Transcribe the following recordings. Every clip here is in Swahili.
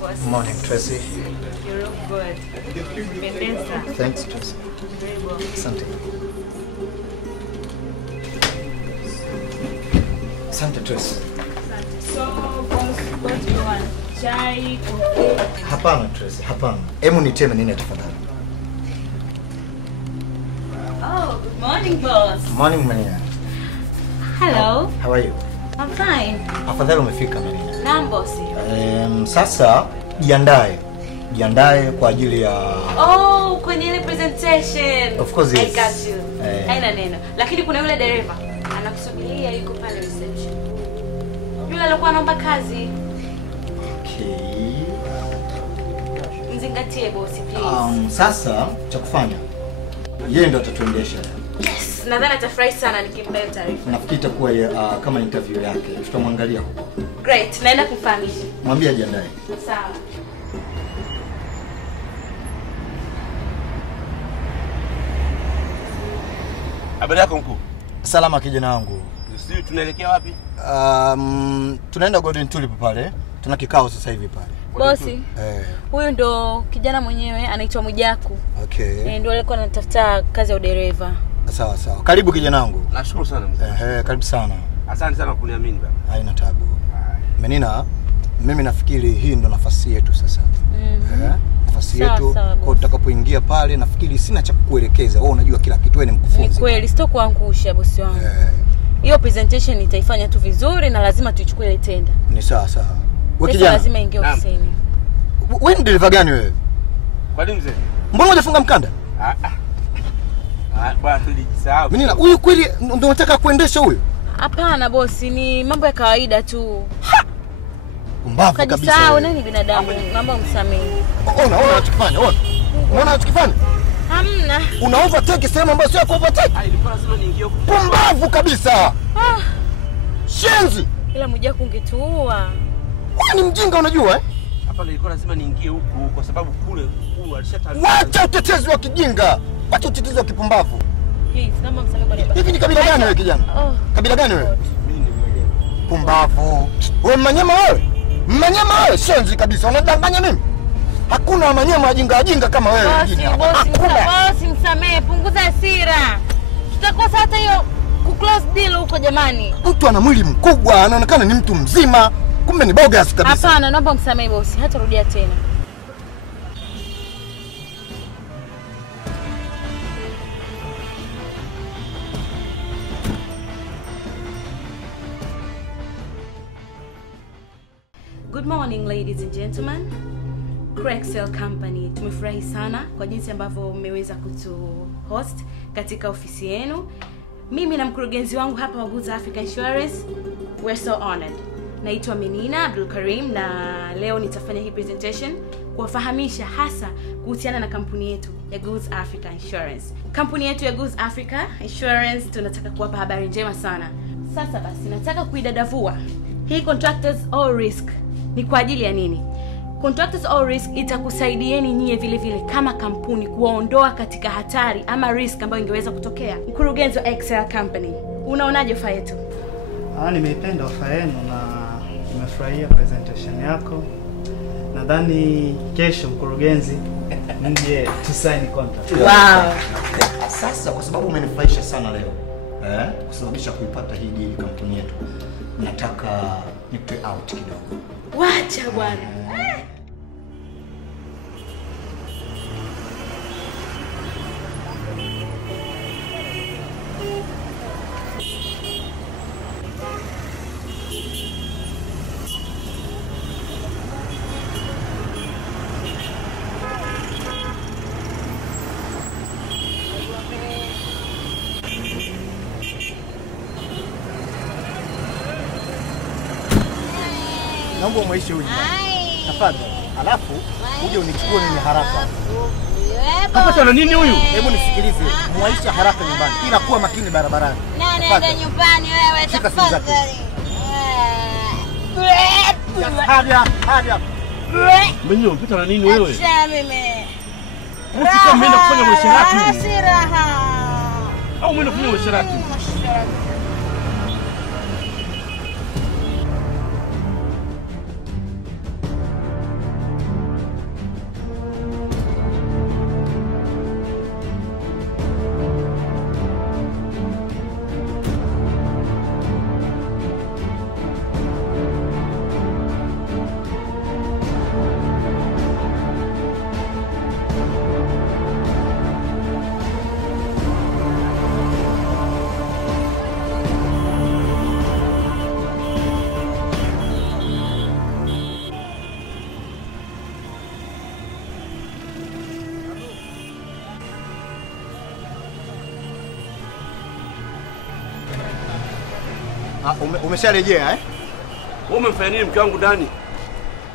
boss. Morning, Tracy. You look good. Pendeza. Thanks, Tracy. Very well. Asante. Asante, Tracy. So, boss, what do you want? Chai, coffee? Hapana, Tracy, hapana. Hebu niteme nini tafadhali. Oh, good morning, boss. Morning, Menina. Hello. How are you? I'm fine. Afadhali umefika, Menina. Naam, bosi. Sasa jiandae kwa ajili ya Kwenye ile presentation. Of course, yes. I got you. Haina neno. Lakini kuna yule dereva anakusubiria yuko pale reception. Yule alikuwa anaomba kazi. Okay. Mzingatie bosi, please. Sasa cha kufanya yeye ndo atatuendesha. Yes, nadhani atafurahi sana nikimpa taarifa. Nafikiri itakuwa kama interview yake. Tutamwangalia huko. Great, naenda kumfahamisha. Mwambie ajiandae. Sawa. Habari yako mkuu? Salama kijana wangu. Sisi tunaelekea wapi? Tunaenda Golden Tulip pale. Tuna kikao sasa hivi pale. Bosi. Huyu ndo kijana mwenyewe anaitwa Mwijaku. Okay. Ndio alikuwa anatafuta kazi ya udereva. Sawa sawa. Karibu kijana wangu. Nashukuru sana mzee. Karibu sana. Asante sana kwa kuniamini baba. Haina tabu. Menina, mimi nafikiri hii ndo nafasi yetu sasa. Nafasi yetu kwa utakapoingia pale nafikiri sina cha kukuelekeza. Wewe unajua kila kitu, wewe ni mkufunzi. Ni kweli, sitokuangusha bosi wangu. Hiyo presentation nitaifanya tu vizuri na lazima tuichukue ile tenda. Ni sawa sawa. Wewe kijana lazima ingie ofisini. Wewe ni dereva gani wewe? Kwa nini mzee? Mbona hujafunga mkanda? Bwana tulijisahau. Menina, huyu kweli ndio unataka kuendesha huyu? Hapana bosi, ni mambo ya kawaida tu. Mbavu kabisa. Kajisahau, nani binadamu? Naomba umsamehe. Ona unachokifanya, ona. Unaona unachokifanya? Hamna. Una overtake sehemu ambayo sio overtake. Ilikuwa lazima niingie huko. Mbavu kabisa. Shenzi. Ila Mwijaku ungetuua. Wewe ni mjinga unajua eh? Hapa ilikuwa lazima niingie huko kwa sababu kule alishatangaza. Wacha utetezi wa kijinga. Wacha utetezi wa kipumbavu. Please, naomba msamehe kwa niaba. Hivi ni kabila gani wewe kijana? Kabila gani wewe? Mimi ni Mnyema. Pumbavu. Wewe Mnyema wewe? Mnyema wewe shenzi kabisa. Unadanganya mimi? Hakuna Mnyema ajinga kama wewe kijana. Bosi msamehe, punguza hasira. Tutakosa hata hiyo ku-close deal huko jamani. Mtu ana mwili mkubwa, anaonekana ni mtu mzima, kumbe ni bogus kabisa. Hapana, naomba msamehe bosi, hata rudia tena. Good morning ladies and gentlemen. Crexel Company, tumefurahi sana kwa jinsi ambavyo mmeweza kutu-host katika ofisi yenu. Mimi na mkurugenzi wangu hapa wa Goods Africa Insurance, we're so honored. Naitwa Menina Abdul Karim na leo nitafanya hii presentation kuwafahamisha hasa kuhusiana na kampuni yetu ya Goods Africa Insurance. Kampuni yetu ya Goods Africa Insurance tunataka kuwapa habari njema sana. Sasa basi nataka kuidadavua. Hii Contractors All Risk ni kwa ajili ya nini? Contractors All Risk itakusaidieni nyie vile vile kama kampuni kuondoa katika hatari ama risk ambayo ingeweza kutokea. Mkurugenzi wa Excel Company, unaonaje ofa yetu? Nimeipenda ofa yenu na nimefurahia presentation yako. Nadhani kesho mkurugenzi mje tusaini contract. Wow. Sasa kwa sababu umenifurahisha sana leo, kusababisha kuipata hii deal kampuni yetu, nataka nitoe out kidogo. Wacha bwana. Naomba umaishi huyu. Tafadhali. Alafu uje unichukue mimi haraka. Hapa sana nini huyu? Hebu nisikilize. Muaisha haraka nyumbani. Ila kuwa makini barabarani. Nenda nyumbani wewe tafadhali. Hadi. Mwenyewe mpita na nini wewe? Acha mimi. Mfika mmeenda kufanya uasherati. Si raha. Au mmeenda kufanya uasherati? Umesharejea eh? Wewe umemfanya nini mke wangu ndani?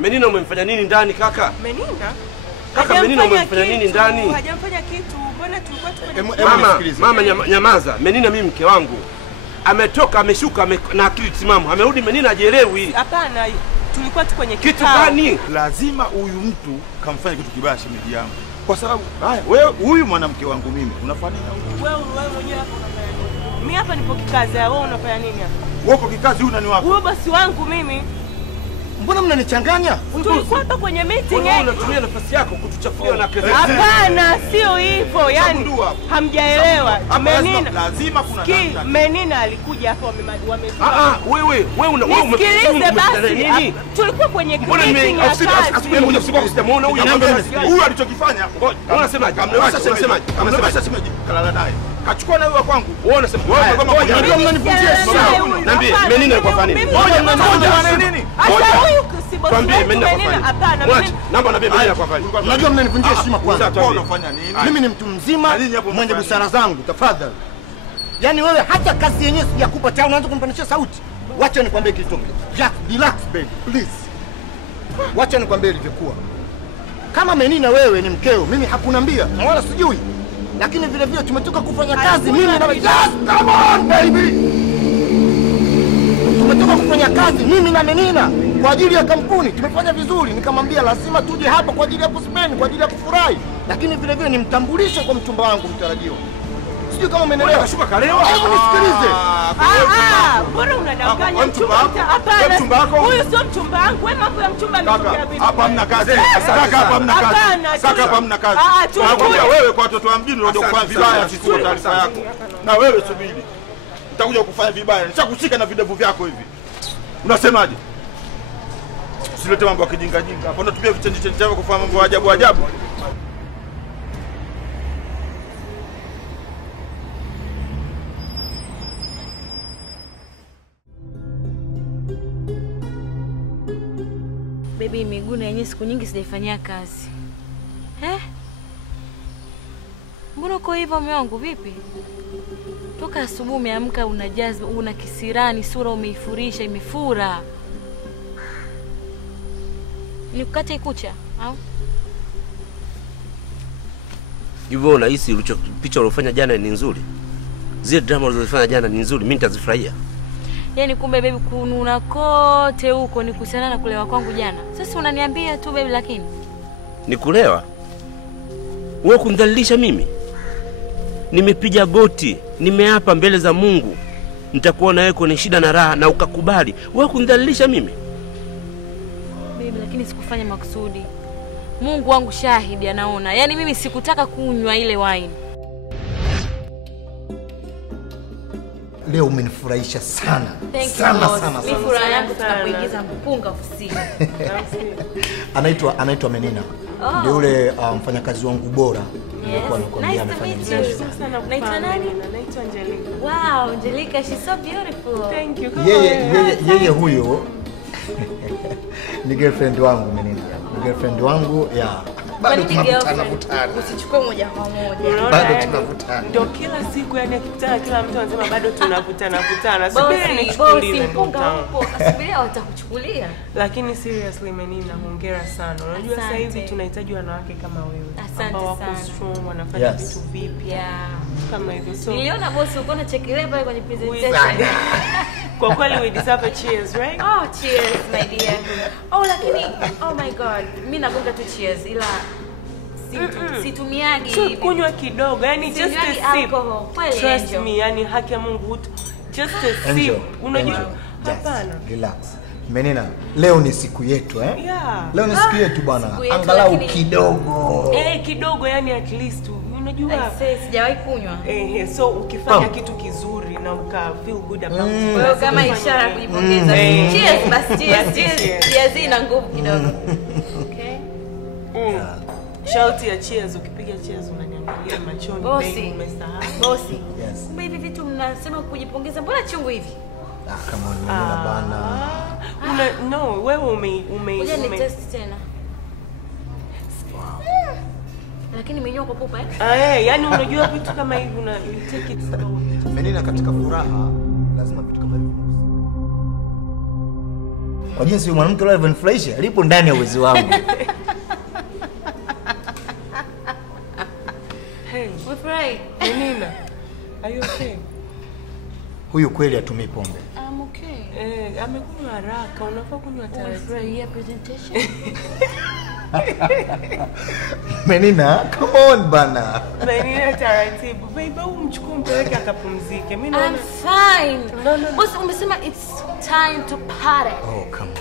Menina umemfanya nini ndani kaka? Menina? Kaka Menina umemfanya nini ndani? Hajamfanya kitu. Mbona tulikuwa tuko Mama nyamaza. Menina mimi mke wangu. Ametoka ameshuka na akili timamu. Amerudi Menina hajielewi. Hapana. Tulikuwa tu kwenye kitu gani? Lazima huyu mtu kamfanya kitu kibaya shemeji yangu. Kwa sababu haya wewe huyu mwanamke wangu mimi unafanya nini? Wewe mwenyewe hapa unafanya nini? Mimi hapa nipo kikazi, wewe unafanya nini hapa? Wewe uko kikazi, huyu nani wako? Huyo bosi wangu mimi. Mbona mnanichanganya? Tulikuwa hapa kwenye meeting. Wewe unatumia nafasi yako kutuchafua na kesi. Hapana, sio hivyo. Yaani hamjaelewa. Menina lazima kuna namna. Menina alikuja hapa wewe umesikiliza basi. Tulikuwa kwenye meeting ya kazi. Sijamuona huyu. Huyu alichokifanya. Unasemaje? Unasemaje? Shemeji kalala naye. Kachukua na wewe kwangu. Wewe unasema wewe kama unajua mnanivunjia heshima. Niambie Menina alikuwa nini? Ngoja nini? Hata huyu kisibosi. Tuambie Menina alikuwa nini? Hapana. Namba niambie Menina alikuwa nini? Unajua mnanivunjia heshima kwanza. Wewe unafanya nini? Mimi ni mtu mzima mwenye busara zangu, tafadhali. Yaani wewe hata kazi yenyewe sijakupa cha unaanza kunipandishia sauti. Wacha nikwambie kitu. Just relax baby, please. Wacha nikwambie ilivyokuwa. Kama Menina wewe ni mkeo, mimi hakunambia na wala sijui. Lakini vile vile tumetoka kufanya kazi mimi na come on baby. Tumetoka kufanya kazi mimi na Menina kwa ajili ya kampuni. Tumefanya vizuri, nikamwambia lazima tuje hapa kwa ajili ya kuspend, kwa ajili ya kufurahi. Lakini vile vile nimtambulishe kwa mchumba wangu mtarajiwa. Sijui kama umeelewa. Kashuka kalewa. Hebu nisikilize. Mbona unadanganya mchumba? Hapana. Huyu sio mchumba wangu. Wewe mambo ya mchumba ametokea vipi? Hapa hamna kazi. Kaka hapa hamna kazi. Kaka hapa hamna kazi. Nakwambia wewe kwa watoto wa mjini unajua kufanya vibaya sisi kwa taarifa yako. Na wewe subiri. Utakuja kufanya vibaya. Nishakushika na videvu vyako hivi. Unasemaje? Usilete mambo ya kijinga jinga. Hapo unatumia vichenji chako kufanya mambo ya ajabu ajabu. Baby, miguu na yenyewe siku nyingi sijaifanyia kazi. Mbona uko hivyo mume wangu vipi? Toka asubuhi umeamka unajaza, una kisirani, sura umeifurisha, imefura. Nikukate kucha au? Hivyo unahisi picha uliyofanya jana ni nzuri? Zile drama ulizofanya jana ni nzuri, mimi nitazifurahia. Yaani kumbe baby kununa kote huko ni kuhusiana na kulewa kwangu jana. Sasa unaniambia tu baby lakini. Ni kulewa? Wewe kunidhalilisha mimi? Nimepiga goti, nimeapa mbele za Mungu. Nitakuona wewe kwenye shida na raha na ukakubali. Wewe kunidhalilisha mimi? Baby lakini sikufanya makusudi. Mungu wangu shahidi anaona. Yaani mimi sikutaka kunywa ile wine. Leo umenifurahisha sana. Sana. Mimi furaha yangu tunapoingiza mpunga ofisini. Anaitwa Menina. Ndio yule mfanyakazi wangu bora. Nilikuwa nakwambia amefanya vizuri. Naitwa nani? Naitwa Angelica. Wow, Angelica, she's so beautiful. Thank you. Yeye huyo ni girlfriend wangu Menina. Girlfriend wangu bado tunakutana. Usichukue moja kwa moja. Bado tunakutana. Ndio kila siku yani akikutana kila mtu anasema bado tunakutana. Bosi mpunga hapo. Asubiria watakuchukulia. Lakini seriously Menina, hongera sana. Unajua sasa hivi tunahitaji wanawake kama wewe. Asante wako strong, wanafanya vitu vipya. Kama hivyo. So niliona bosi uko na chekelea pale kwenye presentation. Kwa kweli we deserve a cheers, right? Oh, cheers my dear. Lakini oh my god, mimi nagonga tu cheers ila situmiagi hivi. Kunywa kidogo, yani just a sip. Trust me, yani haki ya Mungu just a sip. Unajua hapana. Relax. Menina, leo ni siku yetu Yeah. Leo ni siku yetu bwana. Angalau kidogo. Kidogo yani at least unajua. Sijawahi kunywa. So ukifanya kitu kizuri na uka feel good about it. Wewe kama ishara kujipongeza. Cheers basi, cheers. Cheers ina nguvu kidogo. Okay. Shout ya cheers, ukipiga cheers unaniangalia machoni baby umesahau. Bosi. Yes. Kumbe hivi vitu mnasema kujipongeza, mbona chungu hivi? Come on Menina bana. No, wewe ume Ngoja ni test tena. Lakini menyoa kwa pupa yani unajua vitu kama hivi you take it slow. Menina, katika furaha lazima vitu kama hivi. Kwa jinsi yule mwanamke leo alivyonifurahisha, alipo ndani ya uwezo wangu. Hey, Umefurahi? Menina. Are you okay? Huyu kweli atumii pombe. I'm okay. Amekunywa haraka, unafaa kunywa taratibu. Umefurahia presentation? Menina, come on bana. Menina taratibu. Baby, umchukue mpeleke akapumzike. Mimi naona I'm fine. No. Boss, umesema it's time to party. Oh, come on.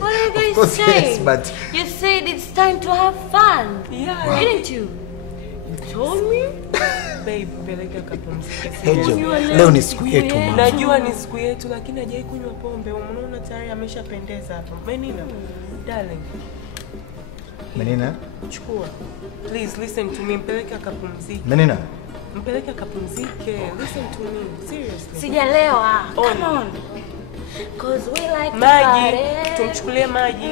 What are you guys Of course, saying? yes, but You said it's time to have fun. Yeah. Didn't you? You told me? Baby, mpeleke akapumzike. Angel, leo ni siku yetu mama. Najua ni siku yetu lakini hajai kunywa pombe. Unaona tayari ameshapendeza hapa. Menina, darling. Menina? Chukua. Please listen to me. Mpeleke akapumzike. Menina? Mpeleke akapumzike. Listen to me. Seriously. Sijalewa. Come on. Cause we like to Maji. party. Tumchukulie maji.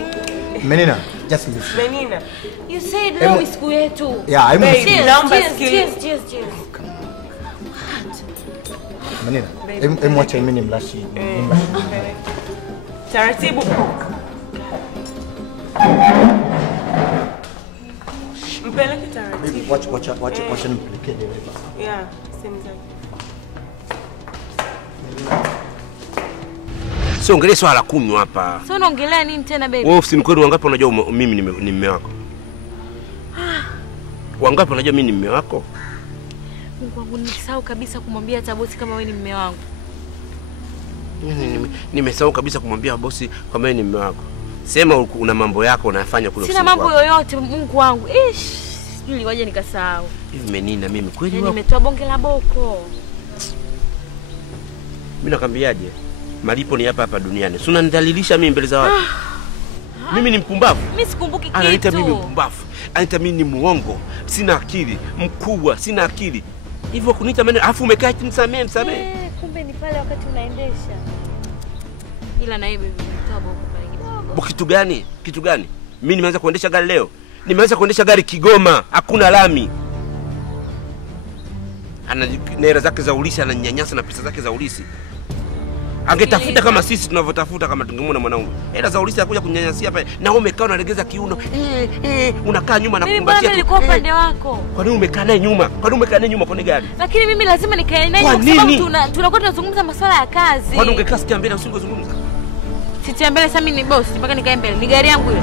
Menina, just listen. Menina. You said leo ni siku yetu. Yeah, I'm Baby, Cheers, naomba cheers, sikili. cheers. Menina, mwacha mimi nimlashi. Taratibu. Mpeleke taratibu. Wacha nimpeleke dereva. Yeah, seems like. Sio ongelee swala kunywa hapa. So unaongelea nini tena baby? Wewe ofisini kwenu wangapi unajua mimi ni mume wako? Wangapi unajua mimi ni mume wako? Mungu wangu, nilisahau kabisa kumwambia hata bosi kama wewe ni mume wangu. Nimesahau kabisa kumwambia bosi kama wewe ni mume wako. Sema una mambo yako unayafanya kule ofisini. Sina mambo yoyote, Mungu wangu. Sijui waje nikasahau. Hivi Menina, mimi kweli wako? Nimetoa bonge la boko. Mimi nakwambiaje? Malipo ni hapa hapa duniani. Si unanidhalilisha mimi mbele za watu. Mimi ni mpumbavu. Mimi sikumbuki kitu. Anaita mimi mpumbavu. Anaita mimi ni muongo. Sina akili, mkubwa, sina akili. Hivyo kuniita maneno afu umekaa eti msamee. Kumbe ni pale wakati unaendesha. Ila na hivi nimetoa boko pale kidogo. Kitu gani? Kitu gani? Mimi nimeanza kuendesha gari leo. Nimeanza kuendesha gari Kigoma, hakuna lami. Ana nera zake za ulisi, ananyanyasa na pesa zake za ulisi. Angetafuta kama sisi tunavyotafuta kama tungemwona mwanaume. Hela za ulisi anakuja kunyanyasia hapa. Na wewe umekaa unalegeza kiuno. Unakaa nyuma na kukumbatia. Mimi nilikuwa upande wako. Kwa nini umekaa naye nyuma? Kwa nini umekaa naye nyuma kwenye gari? Lakini mimi lazima nikae naye kwa sababu tunakuwa tunazungumza masuala ya kazi. Kwa nini ungekaa siti mbele usingezungumza? Siti mbele sasa mimi ni boss mpaka nikae mbele. Ni gari yangu hiyo.